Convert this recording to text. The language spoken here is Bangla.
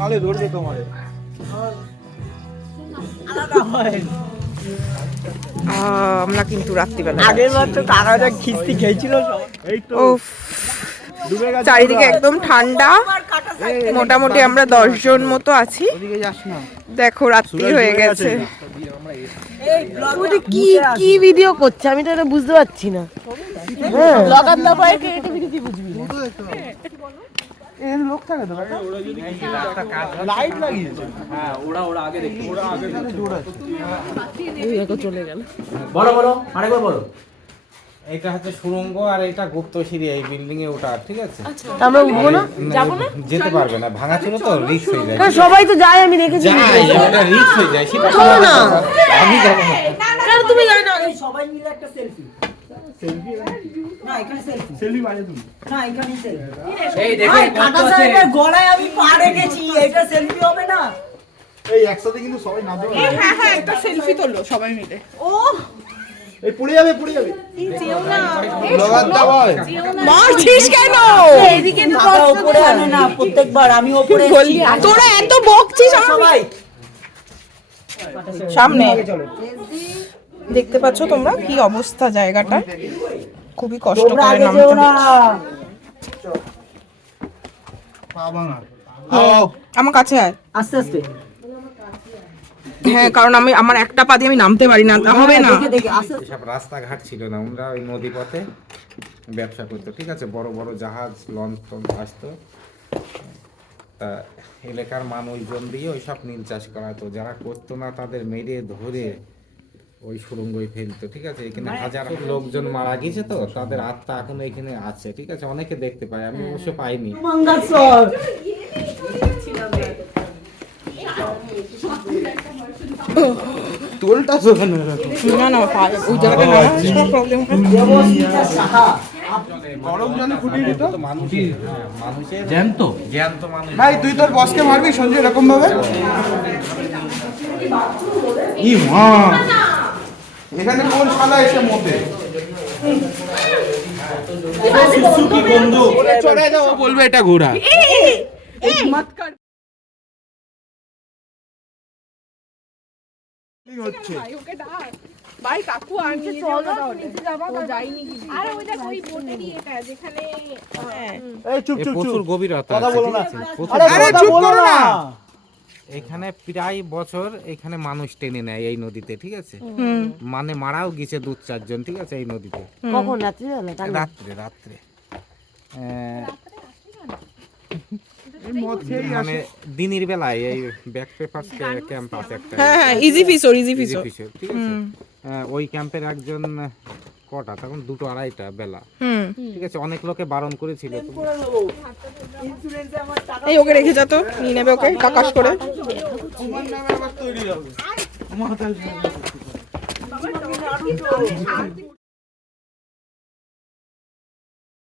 মালে ধরবে তোমারে আমরা কিন্তু রাত্রিবেলা আগের বার তো কাকাটা খিস্তি খেয়েছিল উফ, চারিদিকে একদম ঠান্ডা। মোটামুটি আমরা 10 জন মতো আছি। দেখো রাত্রি হয়ে গেছে। কি কি ভিডিও করছে আমি তো এটা বুঝতে পারছি না। লাগান না পায় কে এটা ভিডিও কি বুঝবি না। এর লোক থাকে তো লাইট লাগিয়েছে। হ্যাঁ ওরা আগে দেখি ওরা আগে জোর আছে। এই দেখো চলে গেল। বলো আরেকবার বলো। এটা হচ্ছে সুড়ঙ্গ আর এটা গুপ্তশিরি এই বিল্ডিং এ ওটা ঠিক আছে। আমরা উঠবো না? যাবো না? যেতে পারবে না, ভাঙাচুরো তো রিস্ক হয়ে যায়। না সবাই তো যায় আমি দেখেছি। যাই এটা রিস্ক হয়ে যায় সেটা চলো না। আমি যাব না। কেন তুমি যাই না? সবাই মিলে একটা সেলফি সেলফি না এখানে সেলফি সেলফি বাজে তুমি না এখানে সেলফি এই দেখো কাকা সাহেবের গলায় আমি পা রেখেছি এটা সেলফি হবে না এই একসাথে কিন্তু সবাই নামবে হ্যাঁ একটা সেলফি তোলো সবাই মিলে। ও এই পড়ে যাবে যেও না, লাগাতে হয় মারছিস কেন? এদিকে তো কাকা উপরে আনে না প্রত্যেকবার আমি উপরে বললি তোরা এত বকছিস সবাই সামনে। দেখতে পাচ্ছ তোমরা কি অবস্থা জায়গাটা, খুবই কষ্ট তোমরা করে আগে নামতে যেও না হচ্ছে। পা ভাঙা আমার কাছে আয়। আস্তে আস্তে হ্যাঁ কারণ আমার একটা পা দিয়ে আমি নামতে পারি না, তা হবে না। দেখে দেখে আস্তে এসব রাস্তাঘাট ছিল না, আমরা ওই নদী পথে ব্যবসা করতো ঠিক আছে। বড় বড় জাহাজ লঞ্চ আসতো, তা এলাকার মানুষজন দিয়ে ওই সব নীল চাষ করাতো। যারা করতো না তাদের মেরে ধরে ওই সুড়ঙ্গই ফেলতো ঠিক আছে। এখানে হাজার লোকজন মারা গেছে, তো তাদের আত্মা এখনো এখানে আছে ঠিক আছে। অনেকে দেখতে পায়, আমি অবশ্য পাইনি। মঙ্গলসর তোলটা শোখানো না না ওই জায়গাটা না প্রবলেম। দেবস্মিতা সাহা গরম জলে ফুটিয়ে দিত মানুষের জ্যান্ত মানুষ। ভাই তুই তোর বসকে মারবি সঞ্জয় এরকম ভাবে ই মা এখানে কোন শালা এসে মতে সুসুকি বন্ধু চলে যাও বলবে এটা ঘোড়া হচ্ছে ভাই কাকু আনছে চলো নিচে যাবা তো যাইনি কি। আরে ওই দেখ ওই বোটেরই এটা যেখানে এই চুপ চুপ প্রচুর চুপ গভীরতা কথা আছে, বলো ঠিক না আছে? প্রচুর আরে গভীরতা। চুপ করো না এখানে প্রায় বছর এখানে মানুষ টেনে নেয় এই নদীতে ঠিক আছে। মানে মারাও গেছে 2-4 জন ঠিক আছে এই নদীতে। কখন রাত্রিবেলা? রাত্রে মানে দিনের বেলায় এই ব্যাক পেপারস ক্যাম্প আছে একটা। হ্যাঁ ইজি ফিশর ঠিক আছে। ওই ক্যাম্পের একজন কটা তখন 2-2-2:30 বেলা ঠিক আছে। অনেক লোকে বারণ করেছিল এই ওকে রেখে যা তো নিয়ে নেবে ওকে কাকাশ করে। তোমার নামে আবার তৈরি হবে